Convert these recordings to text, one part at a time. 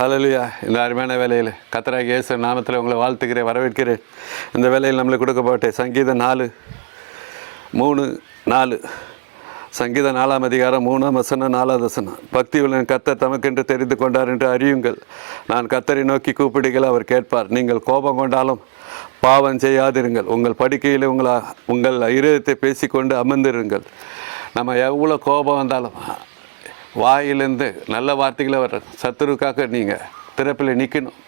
ஹல்லேலூயா. இந்த அருமையான வேலையில் கர்த்தராகிய இயேசு நாமத்தில் உங்களை வாழ்த்துக்கிறேன், வரவேற்கிறேன். இந்த வேலையில் நம்மளுக்கு கொடுக்கப்பட்ட சங்கீதம் 4:3-4 சங்கீதம் 4ஆம் அதிகாரம் 3ஆம் வசனம் 4ஆவது வசனம். பக்தி உள்ள கர்த்தர் தமக்கென்று தெரிந்து கொண்டார் என்று அறியுங்கள். நான் கர்த்தரை நோக்கி கூப்பிடுங்கள், அவர் கேட்பார். நீங்கள் கோபம் கொண்டாலும் பாவம் செய்யாதிருங்கள். உங்கள் படுக்கையில் உங்கள் இருதயத்தை பேசிக்கொண்டு அமர்ந்திருங்கள். நம்ம எவ்வளோ கோபம் வந்தாலும் வாயிலேருந்து நல்ல வார்த்தைகளை வர சத்துருக்காக நீங்கள் திறப்பில் நிற்கணும்.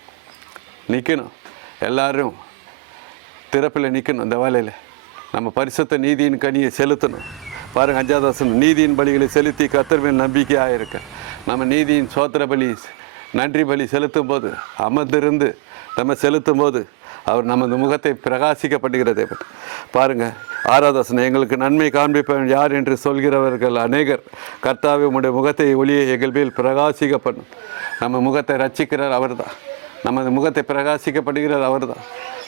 எல்லோரும் திறப்பில் நிற்கணும். இந்த வேலையில் நம்ம பரிசுத்த நீதியின் கனியை செலுத்தணும். பாருங்கள், 5ஆவது வசனம். நீதியின் பலிகளை செலுத்தி கர்த்தர் மேல் நம்பிக்கையாக இருக்க. நம்ம நீதியின் சோத்திர பலி, நன்றி பலி செலுத்தும் போது, அமர்ந்திருந்து நம்ம செலுத்தும் போது அவர் நமது முகத்தை பிரகாசிக்கப்படுகிறதை பாருங்கள். 6ஆவது வசனம். எங்களுக்கு நன்மை காண்பிப்பவன் யார் என்று சொல்கிறவர்கள் அநேகர். கர்த்தாவே, உம்முடைய முகத்தை ஒளியை எங்கள் மேல் பிரகாசிக்கப்படும். நம்ம முகத்தை ரட்சிக்கிறார் அவர் தான். நமது முகத்தை பிரகாசிக்கப்படுகிறார் அவர் தான்.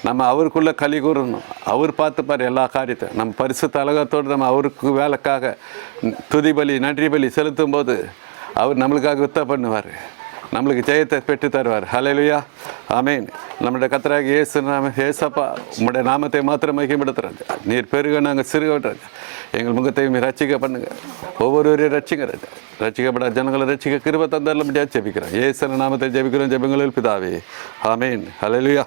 நம்ம அவருக்குள்ளே களி கூறணும். அவர் பார்த்துப்பார் எல்லா காரியத்தை. நம்ம பரிசுத்த அழகத்தோடு நம்ம அவருக்கு வேலைக்காக துதி பலி, நன்றி பலி செலுத்தும் போது அவர் நம்மளுக்காக யுத்தம் பண்ணுவார், நம்மளுக்கு ஜெயத்தை பெற்று தருவார். ஹல்லேலூயா, ஆமேன். நம்முடைய கர்த்தராகிய இயேசு ஏசப்பா, உம்முடைய நாமத்தை மாத்திரம் மகிமைப்படுத்துறாங்க. நீர் பெருக, நாங்கள் சிறுகட்டுறாங்க. எங்கள் முகத்தையும் ரட்சிக்க பண்ணுங்க. ஒவ்வொருவரையும் ரட்சிக்கிறாங்க. ரட்சிக்கப்பட ஜனங்களை ரட்சிக்க கிருபை தந்தாரில் முடியாது ஜெபிக்கிறோம். இயேசு நாமத்தை ஜெபிக்கிறோம். ஜெபங்களில் பிதாவே, ஆமேன். ஹல்லேலூயா.